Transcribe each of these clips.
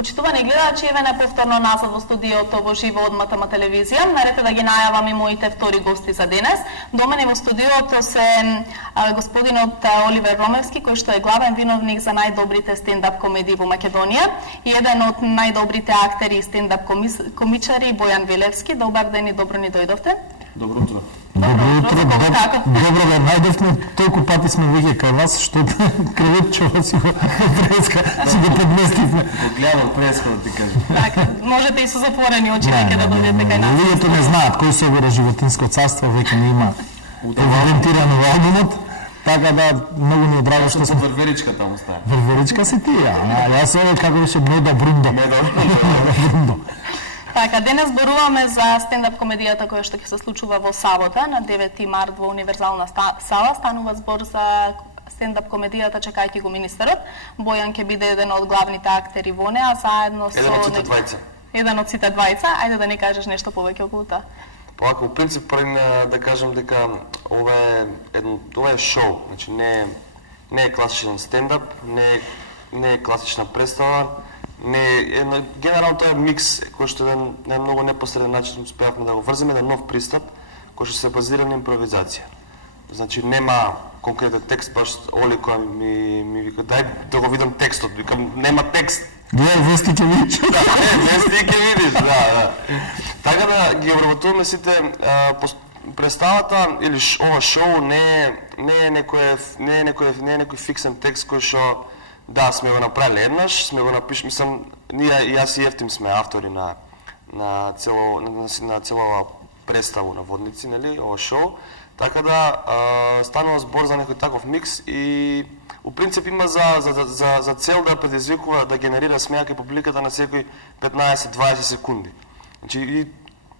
Почитувани гледачи, еве на повторно назад во студиото во живо од МТМ телевизија. Нарете да ги најавам и моите втори гости за денес. До мене во студиото се господинот Оливер Ромевски, кој што е главен виновник за најдобрите стендап комедии во Македонија и еден од најдобрите актери и стендап комичари Бојан Велевски. Добар ден и добро ни дојдовте. Добро утро. Добро утро, добро да најдовме, толку пати сме веќе кај вас, што креветчево си го преска, си го подместивме. Гледам преска да ти кажам. Така, можете и со затворени очи веќе да дојдете кај нас. Луѓето не знаат кој се обира животинско царство, веќе не има евидентирано во албумот, така да многу ми е драго што сум Врверичка таму стаја. Врверичка си ти, јас овој како беше Меда Брундо. Брундо. Така, денес зборуваме за стендап комедијата која што ќе се случува во сабота на 9 март во Универзална сала. Станува збор за стендап комедијата Чекајќи го министерот. Бојан ќе биде еден од главните актери во неа, заедно со еден од сите двајца. Еден од сите двајца. Ајде да ни кажеш нешто повеќе околу тоа. Па ако во принцип први да кажам дека ова е шоу, значи не е класичен стендап, не е класична представа. Генерално тоа е микс кој што на многу непосреден начин успеавме да го врземе, да нов пристап кој што се базира на импровизација. Значи нема конкретен текст, баш Оли кој ми вика дај да го видам текстот, викам нема текст. Гледај вести ќе видиш. Вести ќе видиш, да. Така да ги обработуваме сите представата или ова шоу не е некој фиксен текст кој што да, сме го направиле еднаш, сме го напишали, мислам, ние и јас и Ефтим сме автори на целова представа на Водници, нели, ова шоу. Така да станува збор за некој таков микс и у принцип има за цел да предизвикува, да генерира смеа кај публиката на секои 15-20 секунди. Значи и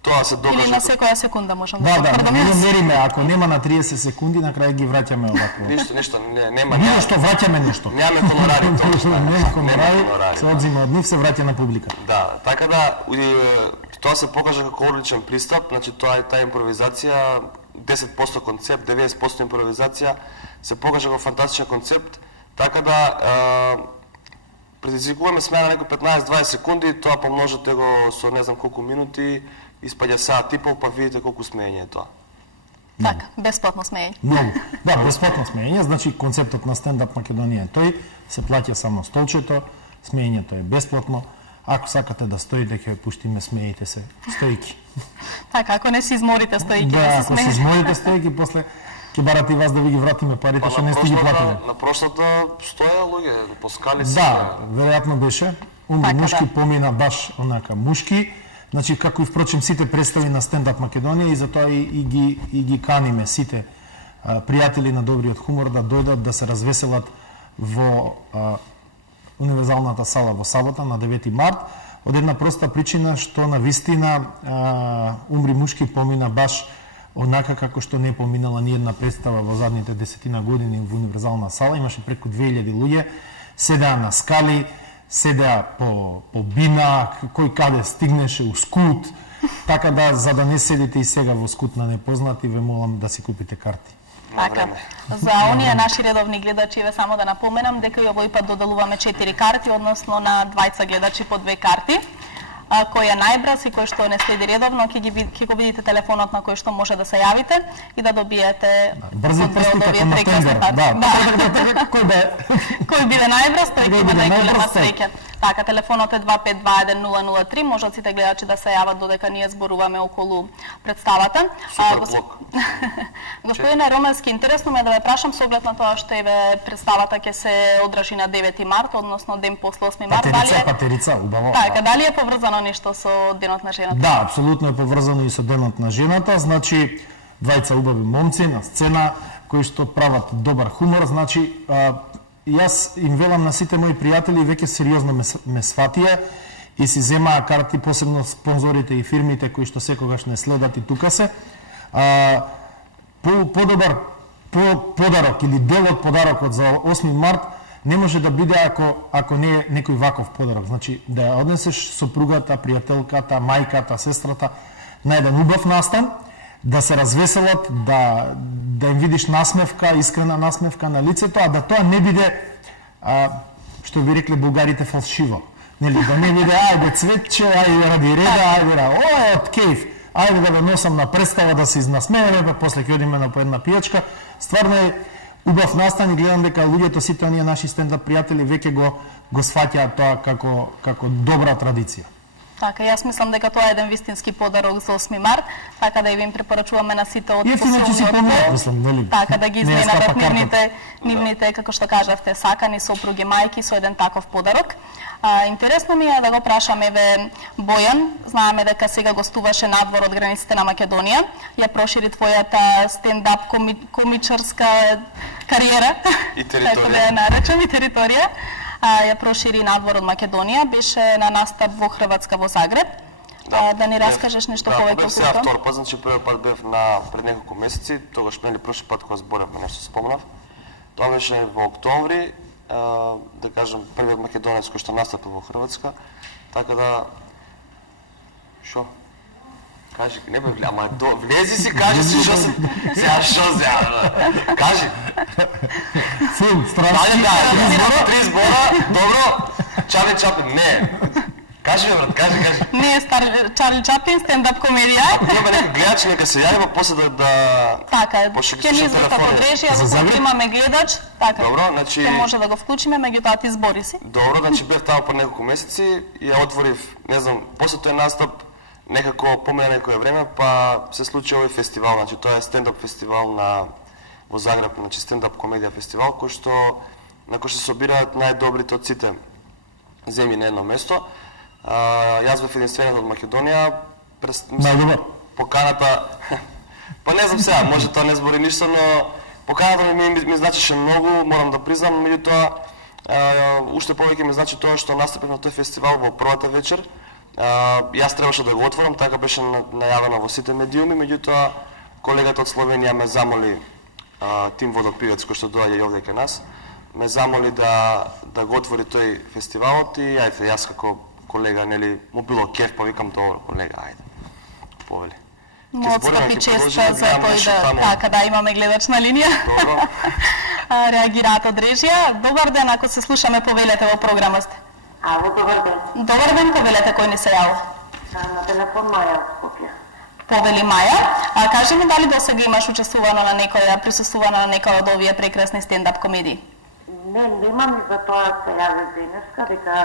тоа се докажа. Или на секоја секунда можам да да ние мериме, ако нема на 30 секунди, на крај ги враќаме овако. Ништо, нема. Ние што враќаме нешто. Немаме хонорари тоа. Нема хонорари, се одзима од нив, се враќа на публика. Да, така да тоа се покажа како одличен пристап, значи тоа е таа импровизација, 10% концепт, 90% импровизација, се покажа како фантастичен концепт, така да предизвикуваме смеа на некои 15-20 секунди, тоа помножете го со не знам колку минути, испаѓа саат и пол, па видите колку смеење е тоа. Така, бесплатно смеење. Многу. Да, бесплатно смеење, значи концептот на стендап Македонија е тој, се плаќа само столчето, смеењето е бесплатно. Ако сакате да стоите, ќе пуштиме, смеете се стојки. Така, ако не се изморите стојки, да се смеете. Да, ако се изморите стојки, после ќе барате и вас да ви ги вратиме парите што не сте ги платиле. На прошлата стоја луѓе, по скали се. Да, веројатно беше. Умри мушки помина баш онака мушки. Значи, како и впрочем сите представи на стендап Македонија и затоа и ги каниме сите пријатели на добриот хумор да дојдат да се развеселат во Универзалната сала во сабота на 9 март, од една проста причина што на вистина Умри мушки помина баш онака како што не поминала ни една представа во задните 10 години во Универзална сала. Имаше преку 2000 луѓе, седеа на скали, седеа по бина, кој каде стигнеше у скут, така да за да не седите и сега во скут на непознати, ве молам да си купите карти. Така, за оние наши редовни гледачи, ве само да напоменам дека и овој пат доделуваме 4 карти, односно на двајца гледачи по 2 карти. Кој е најбрз и кој што не следи редовно, ќе го видите телефонот на кој што може да се јавите и да добиете брзи прсти како на тендер. Кој биде најбрз, тој ќе има најголема среќа. Така, телефонот е 2521 003, можат сите гледачи да се јават додека ние зборуваме околу представата. Господине Ромевски, интересно ме е да ве прашам со оглед на тоа што еве представата ќе се одржи на 9 март, односно ден после 8 март. Патерица, убаво. Така, дали е поврзано нешто со денот на жената? Да, апсолутно е поврзано и со денот на жената, значи двајца убави момци на сцена кои што прават добар хумор, значи јас им велам на сите мои пријатели, веќе сериозно ме сватија и си земаа карти, посебно спонзорите и фирмите кои што секогаш не следат и тука се. Подобар подарок или дел од подарокот за 8 март не може да биде ако не е некој ваков подарок. Значи да ја однесеш сопругата, пријателката, мајката, сестрата на еден убав настан, да се развеселат, да им видиш насмевка, искрена насмевка на лицето, а да тоа не биде, што би рекле бугарите, фалшиво. Нели, да не биде ајде цветче, ајде ради реда, ајде од кејф, ајде да ве носам на представа да се изнасмееме, па после ќе одиме на по една пијачка. Стварно е убав настан и гледам дека луѓето, сите оние наши стендап пријатели веќе го сваќаат тоа како добра традиција. Така, јас мислам дека тоа е еден вистински подарок за 8 март, така да и ви им препорачуваме на сите од посилни, така да ги изненадат нивните, како што кажавте, сакани сопруги, мајки со еден таков подарок. Интересно ми е да го прашам еве Бојан, знаеме дека сега гостуваше надвор од границите на Македонија, ја прошири твојата стендап комичарска кариера, и територија. Така да ја наречам, и територија. Ја прошири надвор од Македонија, беше на настап во Хрватска во Загреб. Да ни раскажеш нешто повеќе околу тоа? Да, втор пат, значи првиот пат бев пред неколку месеци, тогаш нели прошли пат кога зборевме нешто спомнав. Тоа беше во октомври, да кажам првиот македонец кој што настапи во Хрватска, така да шо? Кажи, не бе, ама влези си, кажи си шо се... Сега шо сега, кажи. Филм, страшно. Три збора, добро, Чарли Чаплин, не. Кажи бе, брат, кажи. Не е Чарли Чаплин, стендап комедија. Ако има некој гледач, нека се јави, после да... Така, ќе ни изврта под режија, доколку имаме гледач, така, ќе може да го вклучиме, меѓутоа ти збори си. Добро, значи бев таму по неколку месеци, ја отворив, не знам, после тој настап, некако помина некое време, па се случи овој фестивал, значи тоа е стендап фестивал во Загреб, значи стендап комедија фестивал, на кој се собираат најдобрите од сите земји на едно место. Јас бев единствениот од Македонија, поканата, па не знам сега, може тоа не збори ништо, но поканата ми значеше многу, морам да признам, меѓутоа уште повеќе ми значи тоа што настапив на тој фестивал во првата вечер. Јас требаше да го отворам, така беше најавено во сите медиуми, меѓутоа колегата од Словенија ме замоли, Тим Водопивец, кој што доаѓа и овде кај нас, ме замоли да го отвори тој фестивалот и ајде, јас како колега, нели, му било кеф, па викам добро, колега, ајде, повели. Одстапи честа за тој така да имаме гледач на линија. Добро. Реагираат од режија. Добар ден, ако се слушаме, повелете во програма сте. Ало, добар ден. Добар ден, повелете кој ни се јава. На телефон Маја од Скопје. Повели Маја, кажи ми дали досега имаш учествувано на некоја, присуствувано на некоја од овие прекрасни стендап комедии? Не, немам и за тоа се јавив денеска, дека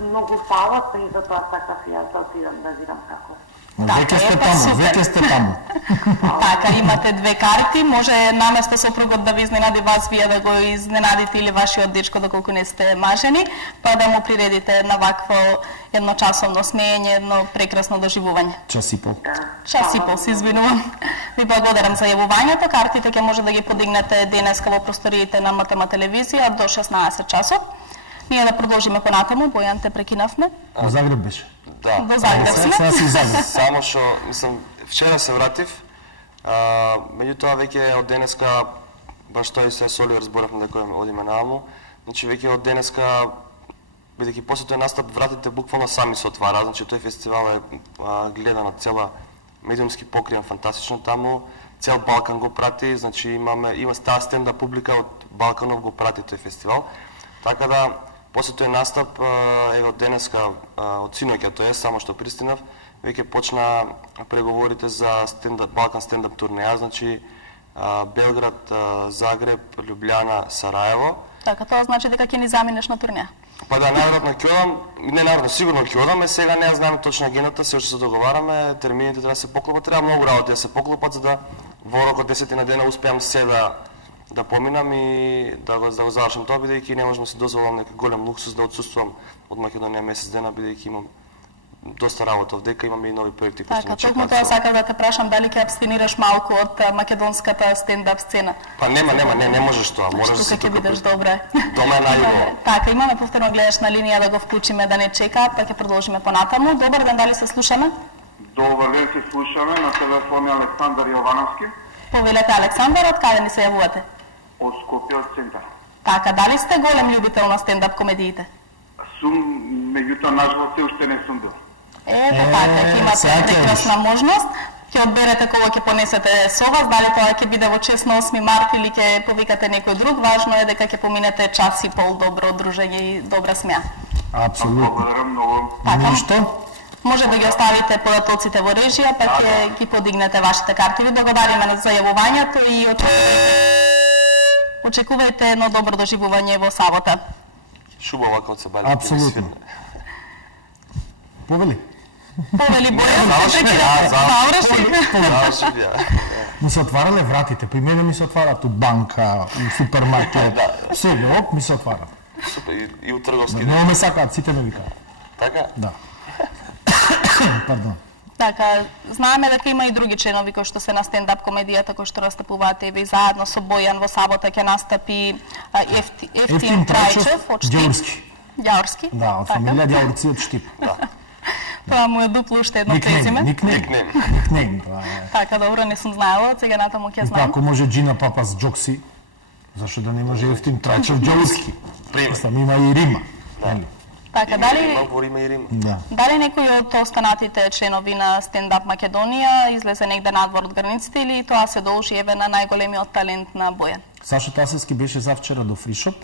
многу фала, па и за тоа сакав јас да отидам да видам како е. Веќе сте таму. Така, имате 2 карти, може наместо сопругот да ви изненади вас, вие да го изненадите или вашиот дечко доколку не сте мажени, па да му приредите на вакво едночасовно смеење, едно прекрасно доживување. Час и пол. Час и пол, се извинувам. Ви благодарам за јавувањето. Картите ќе може да ги подигнете денеска во просториите на МТМ телевизија до 16 часот. Ние да продолжиме понатаму, Бојан, те прекинавме. Во Загреб беше. Да. До Загреб сме. Само што, мислам, вчера се вратив, меѓутоа веќе од денеска, баш тој се со Оливер зборавме дека одиме нааму, значи веќе од денеска, бидејќи после тој настап вратите буквално сами се отвара, значи тој фестивал е гледан од цела медиумски покриен фантастично таму, цел Балкан го прати, значи има таа стендап публика од Балканов го прати тој фестивал, така да после тој настап, ево денеска, од синоќа тоа е, само што пристигнав, веќе почна преговорите за Балкан стендап турнеја, значи Белград, Загреб, Љубљана, Сараево. Така, тоа значи дека ќе ни заминеш на турнеја? Па да, најверојатно ќе одам, не најверојатно, сигурно ќе одам, сега не знаеме точно агендата, се уште се договараме, термините треба да се поклопат, треба многу работи да се поклопат за да во рок од 10 на дена успеам се да поминам и да го завршам тоа, бидејќи не можам да си дозволам некој голем луксус да отсуствувам од Македонија месец дена, бидејќи имам доста работа овдека, имаме и нови проекти кои се чекаат. Така, токму тоа сакав да те прашам дали ќе абстинираш малку од македонската стендап сцена. Па не можеш тоа, можеш да се тука ќе бидеш добре. Дома е најубаво. Така, имаме повторно гледаш на линија да го вклучиме да не чека, па ќе продолжиме понатаму. Добар ден, дали се слушаме? Добар ден, се слушаме, на телефон е Александар Јовановски. Повелете Александар, од каде ни се јавувате? Од Скопје, од центар. Така, дали сте голем љубител на стендап комедиите? Сум, меѓутоа, нажалост, се уште не сум бил. Ете така, ќе имате прекрасна можност. Ќе одберете кого ќе понесете со вас, дали тоа ќе биде во чест на 8 март или ќе повикате некој друг. Важно е дека ќе поминете час и пол добро дружење и добра смеа. Апсолутно. Благодарам многу. Ништо? Може да ги оставите податоците во режија, па ќе ги подигнете вашите карти. Ви благодариме за јавувањето и очекувајте едно добро доживување во сабота. Шубава кога се бали. Апсолутно. Повели? Повели Бојан, Заврши. Ми се отварале вратите. При мене ми се отварат у банка, у супермаркет. Сега, оп, ми се отварат. Супер, и у трговски ден. Много ме сакаат, сите ме викаат. Така? Да. Пардон. Така, знаеме дека има и други членови кои што се на стендап комедијата, кои што настапуваат и заедно со Бојан во сабота ќе настапи Ефтим Трајчев од Штип. Ѓаурски. Да, од фамилија Ѓаурци од Штип. Тоа му е дупло уште едно презиме. Никнейм. Така, добро, не сум знаела, од сега натаму ќе знам. Ако може Джина Папас Джокси, зашто да не може Ефтим Трајчев Ѓаурски? Пример. Има и Рима. Така, дали некој од останатите членови на Стендап Македонија излезе негде надвор од границите или тоа се должи еве на најголемиот талент на Бојан? Сашо Тасевски беше завчера до Фришоп.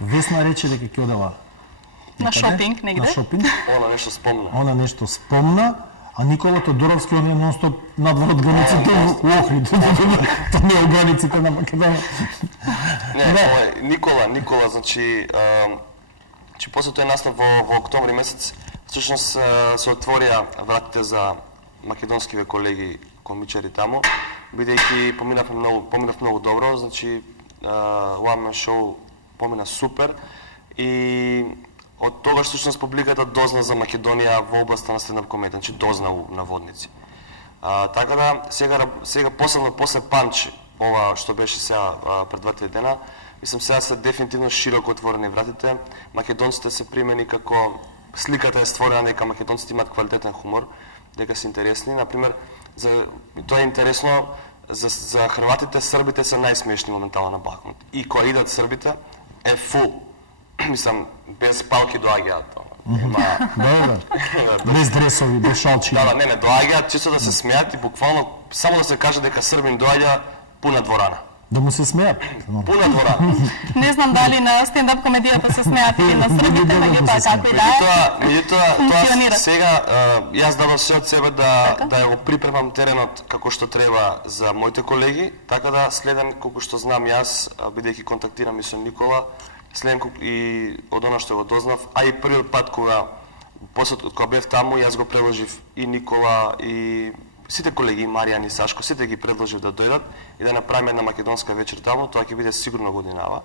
Весна рече дека ќе одела на шопинг негде. На шопинг. Она нешто спомна. А Никола Тодоровски он е нон-стоп надвор од границите у Охрид. Тоа не е границите на Македонија. Не, Никола, значи после тој настап во октомври месец, всушност се отворија вратите за македонскиве колеги комичари таму, бидејќи поминав многу добро, значи one man show помина супер и од тогаш всушност публиката дозна за Македонија во областа на стендап комедија, значи дозна на водници. Така да сега посебно после Панч, ова што беше сега пред 2 дена, мислам сега се дефинитивно широко отворени вратите. Македонците се примени како сликата е створена дека македонците имаат квалитетен хумор, дека се интересни. Например, тоа е интересно за хрватите, србите се најсмешни моментално на Балканот. И кога идат србите е фул. Мислам, без палки доаѓаат. Без дресови, без шалчи. Да, не, доаѓаат чисто да се смеат и буквално само да се каже дека србин доаѓа пуна дворана. Да му се смеат? Пуна дворана. Не знам дали на стендап комедијата се смеат или на србите, меѓутоа како и да е. Меѓутоа, сега јас дадов се од себе да го припремам теренот како што треба за моите колеги, така да следен колку што знам јас, бидејќи контактирам и со Никола, следен и од она што го дознав, а и првиот пат кога бев таму, јас го предложив и Никола и сите колеги, Маријан и Сашко, сите ги предложив да дојдат и да направиме една македонска вечер таму, тоа ќе биде сигурно годинава,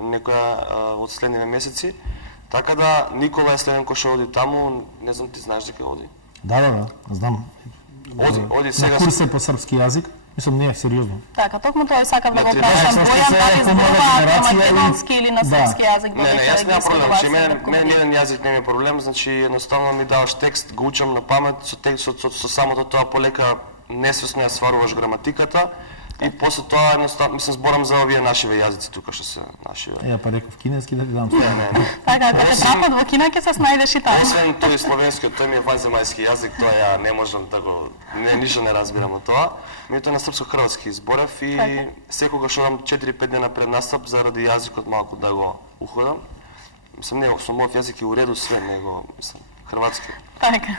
некоја од следниве месеци. Така да Никола е следен кој што оди таму, не знам ти знаеш дека оди. Да, знам. Оди сега. На курс по српски јазик. Мислам, не е сериозно. Така, токму тоа сакав да го прашам Бојан, дали зборуваат на македонски или на српски јазик? Не, јас немам проблем, че мене еден јазик не ми е проблем, значи едноставно ми даваш текст, го учам на памет, со самото тоа полека несвесно ја сваруваш граматиката и после тоа едноставно, мислам, зборам за овие нашиве јазици тука што се нашиве. Ја па реков кинески да ти дам. Не. Така, ако те трапат во Кина ќе се снајдеш и таму. Освен тој словенскиот, тој ми е ванземајски јазик, тоа ја не можам да го, ништо не разбирам од тоа. Меѓутоа на српско-хрватски зборев и секогаш одам 4-5 дена пред настап заради јазикот малку да го уходам. Мислам, не, со мојот јазик е у реду све, него, мислам, хрватски. Така.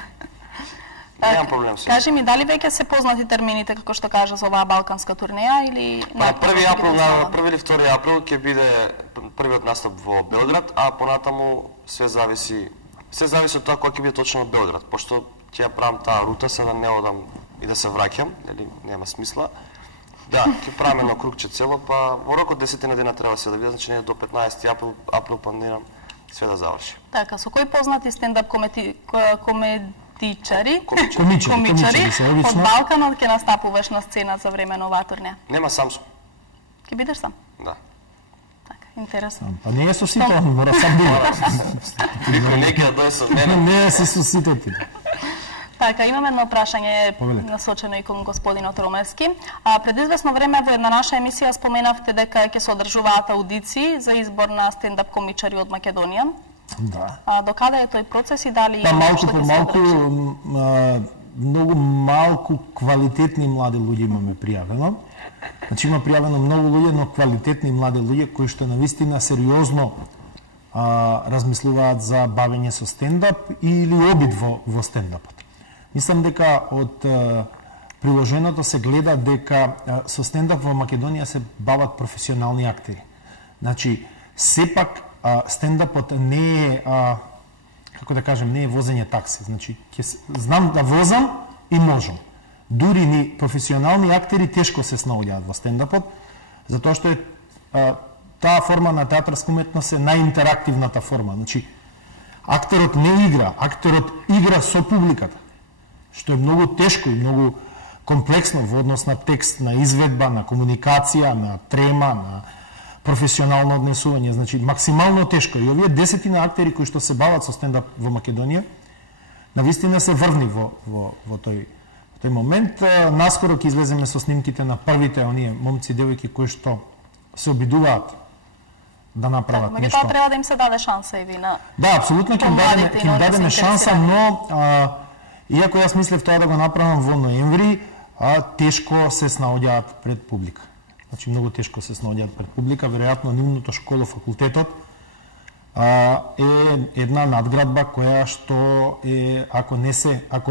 Немам проблем со. Кажи ми, дали веќе се познати термините како што кажа за оваа балканска турнеја или на 1 април, на 1 или 2 април ќе биде првиот настап во Белград, а понатаму се зависи од тоа кога ќе биде точно во Белград, пошто ќе ја правам таа рута, се да не одам и да се враќам, нели, нема смисла. Да, ќе правиме едно кругче цело, па во рок од 10 дена треба се да биде, значи не до 15 април планирам све да заврши. Така, со кои познати стендап комедичари од Балканот ќе настапуваш на сцена за време на оваа турнеја? Нема, сам сум. Ќе бидеш сам? Да. Така, интересно. Па не е со сите, мора сам да иде. Никој не ќе дојде со мене. Не е со сите ти. Така, имаме едно прашање насочено и кон господинот Ромевски. Пред известно време во една наша емисија споменавте дека ќе се одржуваат аудиции за избор на стендап комичари од Македонија. Да. До каде е тој процес и дали малку по малку многу малку квалитетни млади луѓе имаме пријавено. Значи има пријавено многу луѓе, но квалитетни млади луѓе кои што навистина сериозно размислуваат за бавење со стендап или обид во стендапот. Мислам дека од приложеното се гледа дека со стендап во Македонија се бават професионални актери. Значи, сепак стендапот не е, како да кажем, не е возење такси. Значи, знам да возам и можам. Дури ни професионални актери тешко се снаоѓаат во стендапот, затоа што таа форма на театарска уметност е најинтерактивната форма. Значи, актерот не игра, актерот игра со публиката, што е многу тешко и многу комплексно во однос на текст, на изведба, на комуникација, на трема, на професионално однесување. Значи, максимално тешко. И овие десетина актери кои што се бават со стендап во Македонија, навистина се врвни во тој момент. Наскоро ќе излеземе со снимките на првите оние момци и девојки кои што се обидуваат да направат нешто. Меѓутоа треба да им се даде шанса и ви на... Да, апсолутно ќе им дадеме шанса, но иако јас мислев тоа да го направам во ноември, тешко се снаоѓаат пред публика. Значи, многу тешко се снаоѓаат пред публика. Веројатно, нивното школо, факултетот е една надградба која што е, ако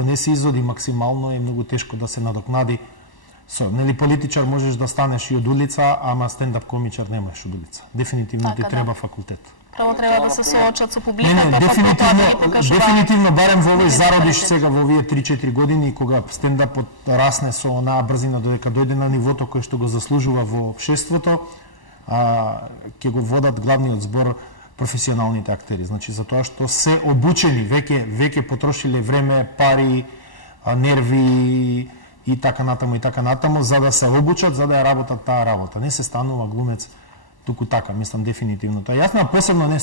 не се изоди максимално, е многу тешко да се надокнади. Нели, политичар можеш да станеш и од улица, ама стендап комичар немаш од улица. Дефинитивно ти треба факултет. Прво треба да се соочат со публиката, дефинитивно барем во овој зародиш сега во овие 3-4 години, кога стендапот расне со онаа брзина додека дојде на нивото кој што го заслужува во општеството, ќе го водат главниот збор професионалните актери. Значи, затоа што се обучени, веќе потрошиле време, пари, нерви и така натаму, за да се обучат, за да ја работат таа работа. Не се станува глумец туку така, мислам дефинитивно тоа. Јас посебно не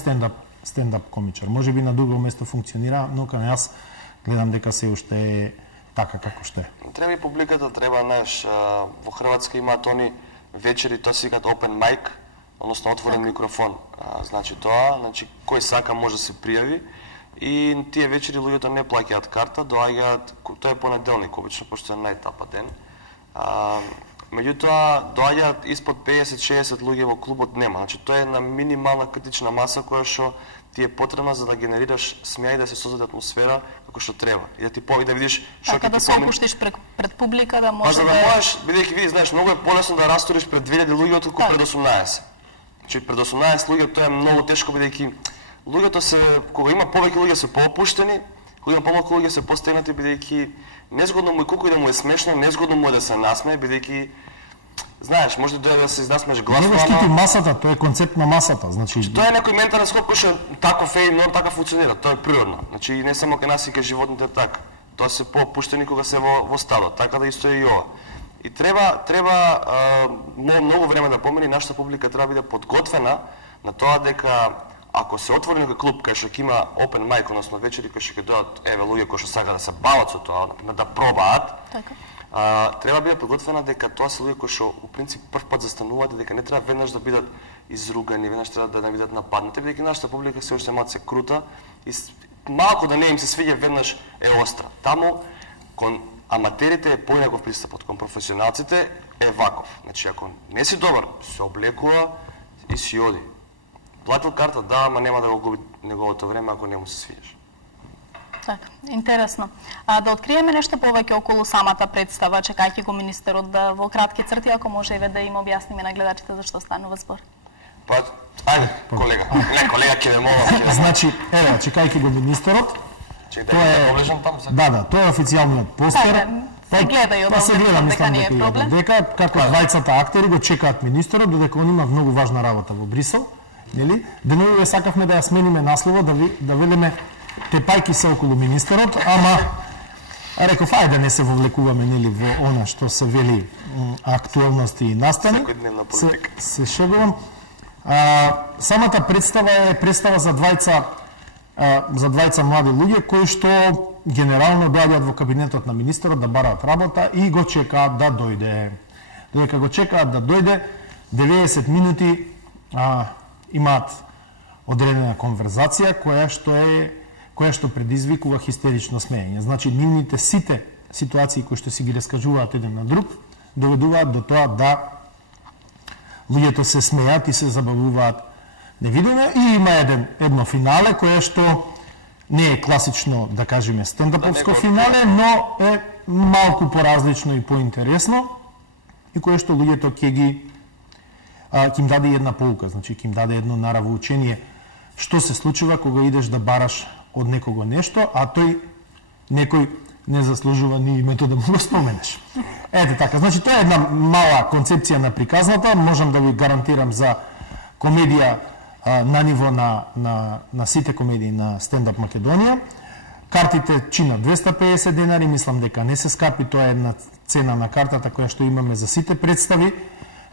стендап комичар. Може би на друго место функционира, но кај јас гледам дека се уште е така како што е. Треба и публиката, треба, знаеш, во Хрватска имаат они вечери, тоа се викаат open mic, односно отворен микрофон. Значи кој сака може да се пријави и тие вечери луѓето не плаќаат карта, доаѓаат, тоа е понеделник, обично, пошто е најтапа ден. Меѓутоа, доаѓаат испод 50-60 луѓе во клубот нема. Значи, тоа е една минимална критична маса која што ти е потребна за да генерираш смеја и да се создаде атмосфера како што треба. И да ти да видиш што ќе ти помине. Да се опуштиш пред публика, да може да... да можеш, бидејќи видиш, знаеш, многу е полесно да растуриш пред 2000 луѓе отколку пред 18. Значи, пред 18 луѓе тоа е многу тешко, бидејќи луѓето се, кога има повеќе луѓе се поопуштени, кога има помалку луѓе се постегнати, бидејќи незгодно му е колку и да му е смешно, незгодно му е да се насмее, бидејќи знаеш, може да се изнасмееш гласно, ама... Не го масата, тоа е концепт на масата, значи... Тоа е некој ментален склоп кој што таков е и многу така функционира, тоа е природно. Значи, не само кај нас и кај животните така. Тоа се поопуштени кога се во стадо, така да исто е и ова. И треба многу време да помине, нашата публика треба да биде подготвена на тоа дека ако се отвори некој клуб кај што ќе има open mic, односно вечери кои што ќе дојдат луѓе кои што сака да се бават со тоа, да пробаат. Така. Треба биде подготвена дека тоа се луѓе кои што у принцип прв пат застануваат, дека не треба веднаш да бидат изругани, веднаш треба да не бидат нападнати, бидејќи нашата публика се уште малку се крута и малку да не им се свиѓа веднаш е остра. Таму кон аматерите е поинаков пристапот, кон професионалците е ваков. Значи, ако не си добар, се облекува и си оди. Платил карта, да, ама нема да го губи неговото време ако не му се свиѓаш. Така, интересно. Да откриеме нешто повеќе околу самата представа, чекајќи го министерот да во кратки црти, ако може и да им објасниме на гледачите за што станува збор. Па, ајде, колега. Не, колега, ќе ме молам. Значи, ево, чекајќи го министерот. Тоа е облежен там. Да, тоа е официјалниот постер. Се гледа и од се гледа, мислам дека како двајцата актери го чекаат министерот, додека он има многу важна работа во Брисел, нели? Денеска сакавме да ја смениме насловот, да велиме тепајки се околу министерот, ама реков, ајде да не се вовлекуваме, нели, во она што се вели актуелности и настани. Се шегувам. Самата представа е представа за двајца млади луѓе кои што генерално доаѓаат во кабинетот на министерот да бараат работа и го чекаат да дојде. Додека го чекаат да дојде, 90 минути имаат одредена конверзација која што предизвикува хистерично смеење. Значи, нивните сите ситуации кои што си ги раскажуваат еден на друг, доведуваат до тоа да луѓето се смеат и се забавуваат невидено, и има едно финале кое што не е класично, да кажеме, стендаповско финале, но е малку поразлично и поинтересно, и кое што луѓето ќе им даде една поука, значи ќе им даде едно наравоучение што се случува кога идеш да бараш од некого нешто, а тој некој не заслужува ни името да му го споменеш. Ете така, значи тоа е една мала концепција на приказната, можам да ви гарантирам за комедија на ниво на сите комедии на Стендап Македонија. Картите чинат 250 денари, мислам дека не се скапи, тоа е една цена на картата која што имаме за сите представи,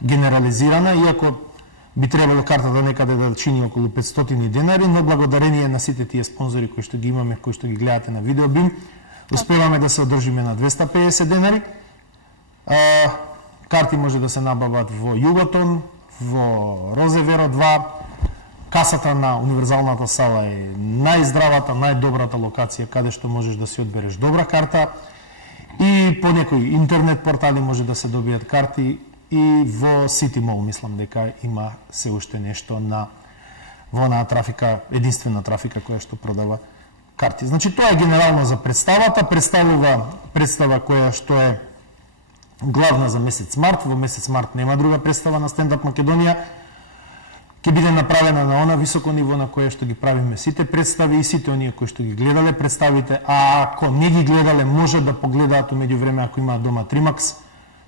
генерализирана, иако би требало картата некаде да чини околу 500 денари, но благодарение на сите тие спонзори кои што ги имаме, кои што ги гледате на видеобим, успеваме да се одржиме на 250 денари. Карти може да се набават во Југотон, во Розеверо 2, касата на универзалната сала е најздравата, најдобрата локација каде што можеш да си одбереш добра карта, и по некои интернет портали може да се добијат карти, и во City Mall мислам дека има се уште нешто во онаа трафика, единствена трафика која што продава карти. Значи тоа е генерално за представата, представа која што е главна за месец март. Во месец март нема друга представа на Стендап Македонија. Ќе биде направена на она високо ниво на кое што ги правиме сите представи, и сите оние кои што ги гледале представите, а ако не ги гледале може да погледаат умеѓу време ако имаат дома Тримакс.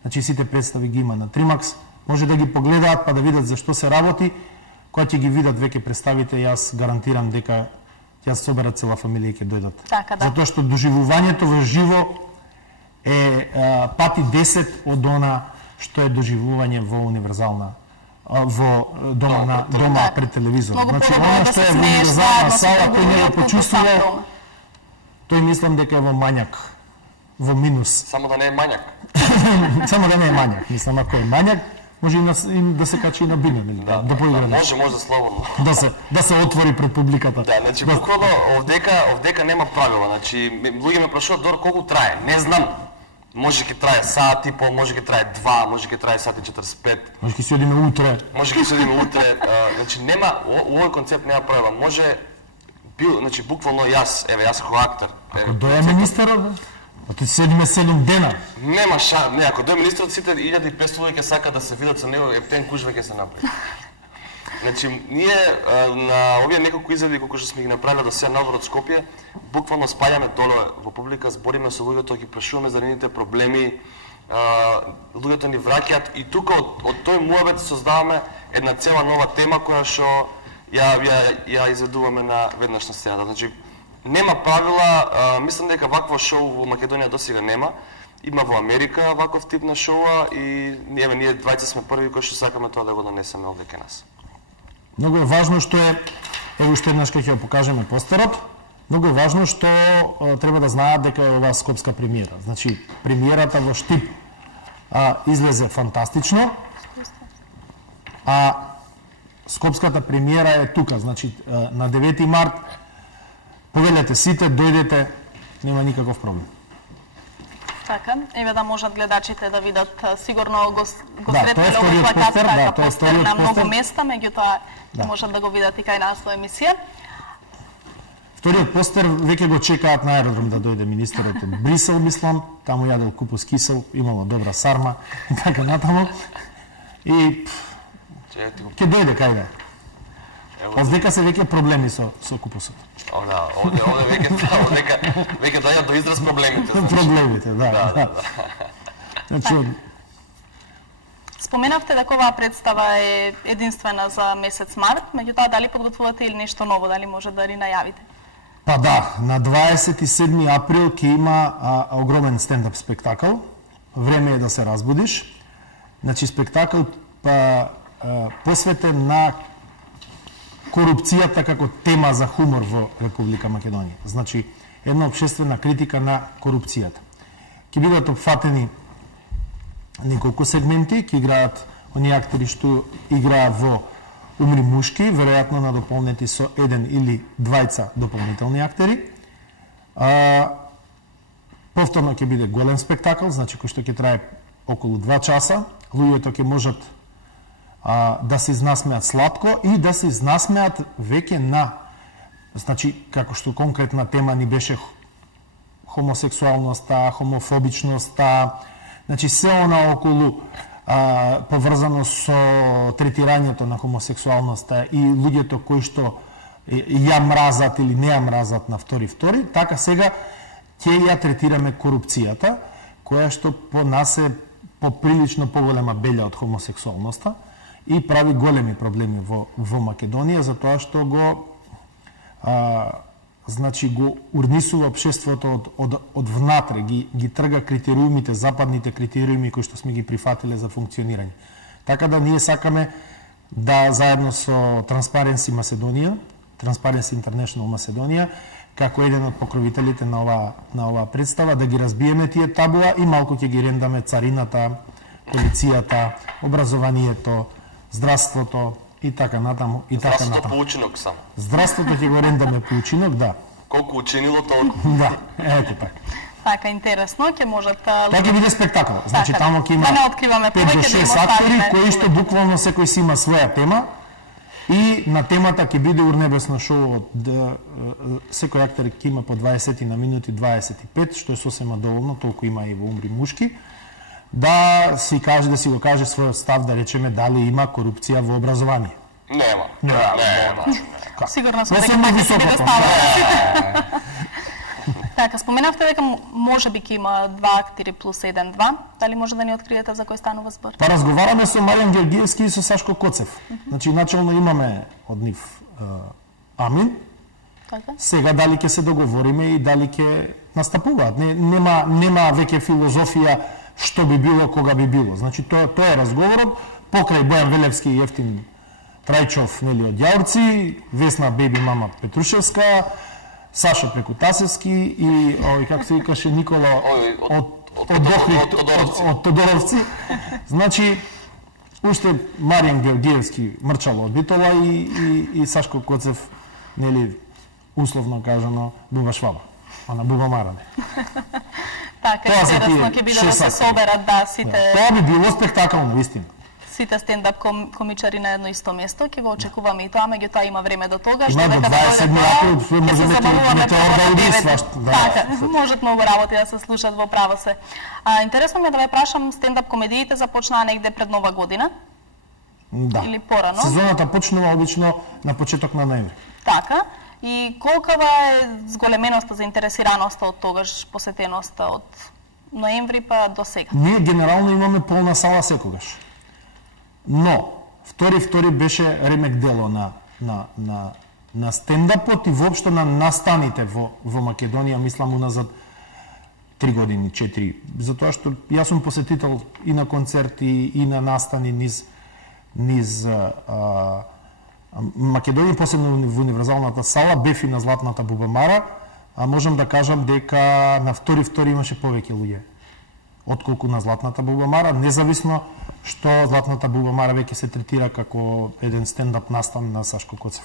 Значи сите представи ги има на Тримакс, може да ги погледаат па да видат за што се работи. Кога ќе ги видат веќе представите, јас гарантирам дека ќе се соберат цела фамилија и ќе дојдат. Така, да. Затоа што доживувањето во живо е пати 10 од она што е доживување во универзална во дома пред телевизор. Значи она што е во универзална сала кој не го почувствува, тој мислам дека е во мањак, во минус. Само да не е мањак. Само да не е мањак. Мислам, ако е мањак, може и да се качи на бине, да поигра. Може слободно. Да се отвори пред публиката. Да, значи буквално овдека нема правила. Значи луѓе ме прашуваат дор колку трае. Не знам. Може ќе трае сат и пол, може ќе трае 2, може ќе трае сат и 45. Може ќе се одиме утре. Значи нема овој концепт нема правила. Може значи буквално јас како актер. Ако доја министерот, а ти седиме 7 дена. Нема шанс, не, ако дојде министерот сите 1500 луѓе ќе сака да се видат со него, ептен кужва ќе се направи. Значи, ние на овие неколку изјави колку што сме ги направиле до сега надвор од Скопје, буквално спаѓаме доле во публика, збориме со луѓето, ги прашуваме за нивните проблеми, луѓето ни враќаат и тука од тој муабет создаваме една цела нова тема која што ја изведуваме на веднаш на сцената. Значи, нема правила, мислам дека вакво шоу во Македонија досега нема. Има во Америка ваков тип на шоуа и ние двајца сме први кои што сакаме тоа да го донесеме овде кај нас. Многу е важно што е, ево уште еднаш ќе ја покажеме постерот, многу е важно што треба да знаат дека е оваа скопска премиера. Значи, премиерата во Штип излезе фантастично, а скопската премиера е тука, значи на 9 март, повелете сите, дојдете, нема никаков проблем. Така, еве да можат гледачите да видат, сигурно го сретнеле овој овој плакат така постер на многу места, меѓутоа можат да го видат и кај нас во емисија. Вториот постер веќе го чекаат на аеродром да дојде министерот од Брисел, мислам, таму јадел купус кисел, имало добра сарма и така натаму. И ќе дојде кај да. Оздека се веќе проблеми со купусот. Овде веќе доаѓаат до израз проблемите. Проблемите, да. Значи, споменавте дека оваа представа е единствена за месец март, меѓутоа дали подготвувате или нешто ново, дали може да ни најавите? Па да, на 27 април ќе има огромен стендап спектакл. Време е да се разбудиш. Значи спектакл посветен на корупцијата како тема за хумор во Република Македонија. Значи, една општествена критика на корупцијата. Ќе бидат опфатени неколку сегменти, ќе играат оние актери што играат во Умри мушки, веројатно надополнети со еден или двајца дополнителни актери. Повторно ќе биде голем спектакл, значи кој што ќе трае околу 2 часа. Луѓето ќе можат да се изнасмеат сладко и да се изнасмеат веќе на, значи како што конкретна тема ни беше хомосексуалноста, хомофобичноста, значи се она околу поврзано со третирањето на хомосексуалноста и луѓето кои што ја мразат или не ја мразат на втори, така сега ќе ја третираме корупцијата, која што по нас е поприлично поголема белја од хомосексуалноста и прави големи проблеми во Македонија, затоа што го значи го урнисува општеството од внатре, ги трга критериумите, западните критериуми кои што сме ги прифатиле за функционирање. Така да ние сакаме да заедно со Transparency International Македонија, како еден од покровителите на оваа представа, да ги разбиеме тие табуа и малку ќе ги рендаме царината, полицијата, образованието, здравството и така натаму и така натаму. Здравството по учинок само. Здравството ќе го рендаме по учинок, да. Колку учинило толку. Да, ето така. Така, интересно, ќе можат... Тоа ќе биде спектакл. Значи така, тамо ќе има да не откриваме 5 до 6 актори кои што буквално секој си има своја тема и на темата ќе биде урнебесно шоу од секој актор ќе има по 20 на минути 25, што е сосема доволно, толку има и во Умри мушки, да си го каже својот став, да речеме дали има корупција во образование. Нема. Сигурно сум дека така ќе биде ставено. Така, споменавте дека можеби ќе има 2 актери плюс 1-2. Дали може да ни откриете за кој станува збор? Па разговараме со Маријан Георгиевски и со Сашко Коцев. Значи начално имаме од нив Амин. Така. Сега дали ќе се договориме и дали ќе настапуваат. Нема веќе филозофија што би било, кога би било. Значи тоа е разговорот покрај Бојан Велевски и Ефтин Трајчов, нели, од Јаурци, Весна Беби мама Петрушевска, Саша преку Тасевски и како се викаше Никола од Тодоровци. Значи уште Маријан Георгиевски мрчало од Битола и Сашко Коцев, нели, условно кажано, Буба Шваба, она Буба Маране. Така, интересно ќе биде да се соберат сите. Тоа би било спектакално, вистина. Сите стендап комичари на едно исто место, ќе го очекуваме и тоа, меѓутоа има време до тогаш. Има до 27 април, можеме да удисваш. Така, можат многу работи да се слушат, во право се. Интересно ми е да ве прашам, стендап комедиите започнаа негде пред Нова година? Да. Или порано? Сезоната почнува обично на почеток на ноември. Така. И колкава е зголеменоста, заинтересираноста од тогаш, посетеноста од ноември па до сега? Ние генерално имаме полна сала секогаш. Но, втори беше ремек дело на стендапот и воопшто на настаните во Македонија, мислам уназад 3 години, 4. Затоа што јас сум посетител и на концерти, и на настани низ Македонија, посебно во универзалната сала, бев и на Златната бубамара, а можам да кажам дека на втори имаше повеќе луѓе отколку на Златната бубамара, независно што Златната бубамара веќе се третира како еден стендап настан на Сашко Коцев.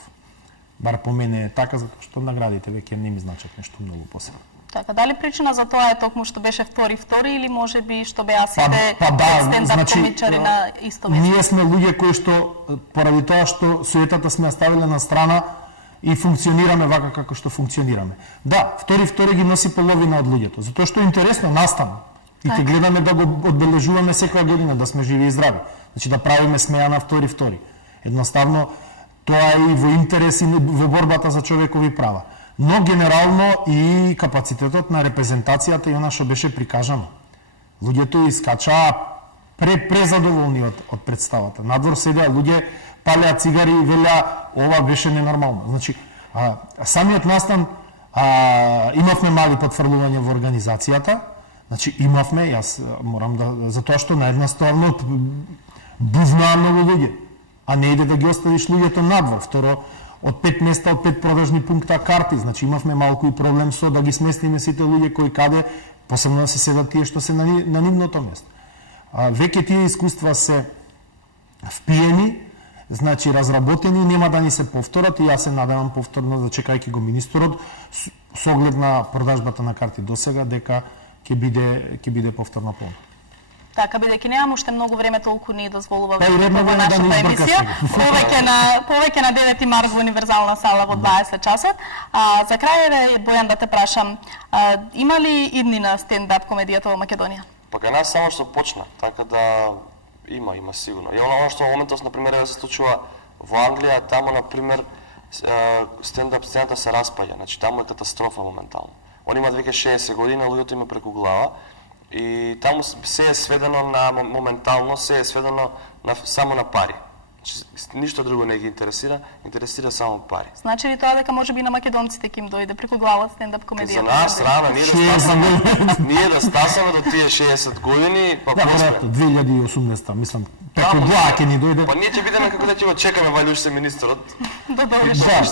Бар по мене е така, затоа што наградите веќе не ми значат нешто многу посебно. Така, дали причина за тоа е токму што беше втори или можеби што беа сите стендап комичари на исто место? Ние сме луѓе кои што поради тоа што суетата сме оставиле на страна и функционираме вака како што функционираме. Да, втори ги носи половина од луѓето, затоа што е интересно настан. И ќе гледаме да го одбележуваме секоја година, да сме живи и здрави. Значи да правиме смеја на втори. Едноставно тоа е и во интерес и во борбата за човекови права. Но генерално и капацитетот на репрезентацијата и она што беше прикажано. Луѓето искачаа презадоволни од представата. Надвор седеа луѓе, палеа цигари и велеа ова беше ненормално. Значи, самиот настан имавме мали потврлување во организацијата. Значи имавме, јас морам да, затоа што наедноставно бувнаа многу луѓе, а не иде да ги оставиш луѓето надвор. Второ, од 5 места, од 5 продажни пункта карти, значи имавме малку и проблем со да ги сместиме сите луѓе кои каде, посебно да се седат тие што се на нивното место. Веќе тие искуства се впиени, значи разработени, нема да ни се повторат и јас се надевам повторно, да чекајќи го министерот, со оглед на продажбата на карти досега, дека ќе биде повторна полна. Така, бидејќи немам уште многу време, толку ни дозволува Па и редно во е да нашата не емисија. Повеќе на 9 март во универзална сала во 20 часот. За крај, Бојан, да те прашам, има ли иднина стендап комедијата во Македонија? Па кај нас само што почна, така да има сигурно. И оно што во моментот, например, да се случува во Англија, таму, например, стендап сцената се распаѓа, значи таму е катастрофа моментално. Они имаат веќе 60 години, луѓето има преку глава и таму се е сведено на моментално, се е сведено само на пари. Ништо друго не ги интересира само пари. Значи ли тоа дека можеби на македонците ќе им дојде преку глава стендап комедија? За нас рано, ние да стасаме до тие 60 години, па после 2080, мислам, преку глава ќе ни дојде. Па ние ќе бидеме како да ќе го чекаме валјуш се министерот.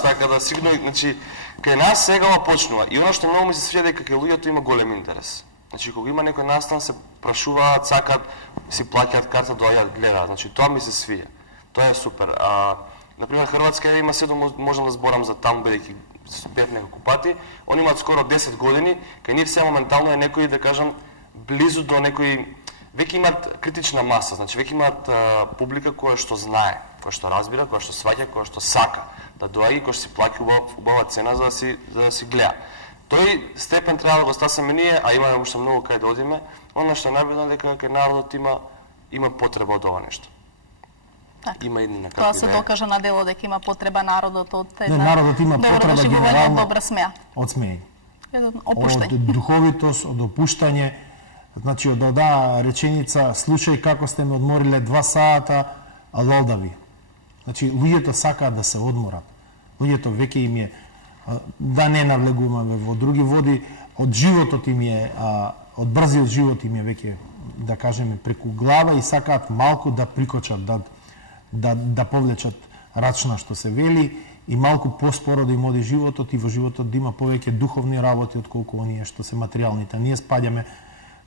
Така да сигурно, значи кај нас сега почнува. И она што многу ми се свиѓа дека кај луѓето има голем интерес. Значи кога има некој настан се прашуваат, сакат, си плаќаат карта, доаѓаат, гледаат. Значи тоа ми се свиѓа. Тоа е супер. Например, Хрватска има седум, можам да зборам за таму, бидејќи бев неколку пати. Они имаат скоро 10 години, кај нив се моментално е некој, да кажам, близу до некој, веќе имаат критична маса, значи веќе имаат публика која што знае, која што разбира, која што сваќа, која што сака да доаѓа, која што си плаќа убава цена за да си гледа. Тој степен треба да го стасаме ние, а имаме уште многу кај да одиме. Оно што е најбитно дека кај народот има потреба од ова нешто. Так. Има иднина како тоа се докажа на дело дека има потреба народот од една народот има потреба генерално добра смеа. Од смеење. Опуштање. Од духовитост, од опуштање. Значи од одаа реченица случај како сте ме одмориле 2 сата, а лолдави. Значи луѓето сакаат да се одморат. Луѓето веќе им е да не навлегуваме во други води, од животот им е, од брзиот живот им е веќе, да кажеме, преку глава и сакаат малку да прикочат, да повлечат рачна, што се вели, и малку поспоро да им оди животот и во животот да има повеќе духовни работи отколку оние што се материјалните. Ние спаѓаме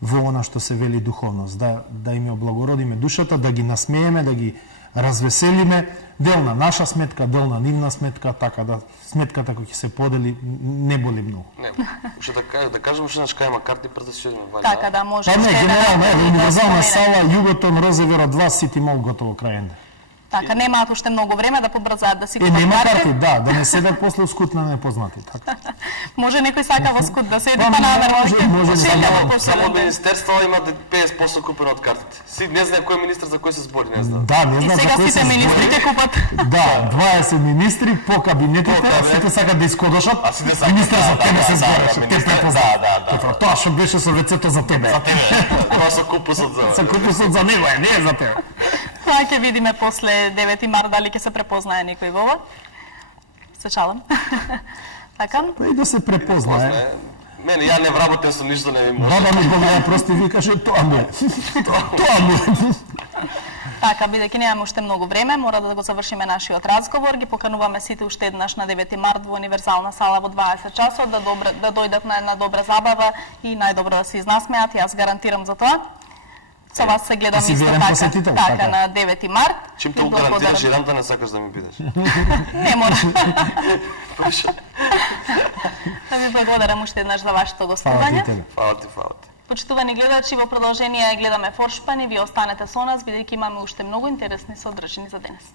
во она што се вели духовност, да им облагородиме душата, да ги насмееме, да ги развеселиме, дел на наша сметка, дел на нивна сметка, така да сметката која ќе се подели не боли многу. Не, што да кажам уште кај има карти пред да се одиме валја. Така да може. Па не, генерално, универзална сала, Југотон, Розеверот 2, Сити Мол, готово крај. Така, немаат уште многу време да побрзаат да си купат карти. Нема карти, да не седат после скут на непознати. Така. Може некој сака во скут да седи, па намерно може само министерство има 50% купено од картите. Си не знае кој министер за кој се збори, не знам. Да, не знам за кој се збори. И сега сите министри ќе купат. Да, 20 министри по кабинетите, сите сакат да искодошат. А сите сакат. Министер за тебе се збореше, те препознат. Тоа што беше со вецето за тебе. За тебе. Тоа со купусот за. Со купусот за него е, не е за тебе. Тоа ќе видиме после 9 март дали ќе се препознае некој во ова. Се шалам. Така? Па и да се препознае. Мене, ја не вработен со ништо, не ми може. Баба ми Бога прости, ви каже, тоа му е. Тоа му е. Така, бидејќи немаме уште многу време, мора да го завршиме нашиот разговор. Ги покануваме сите уште еднаш на 9 март во универзална сала во 20 часот, да дојдат на една добра забава и најдобро да се изнасмеат. Јас гарантирам за тоа. Со вас се гледам исто така на 9 март. Чим те гарантираш и рамта не сакаш да ми бидеш. Не мора. Да ви благодарам уште еднаш за вашето гостување. Фала ти. Почитувани гледачи, во продолжение гледаме Форшпан и ви останете со нас, бидејќи имаме уште многу интересни содржини за денес.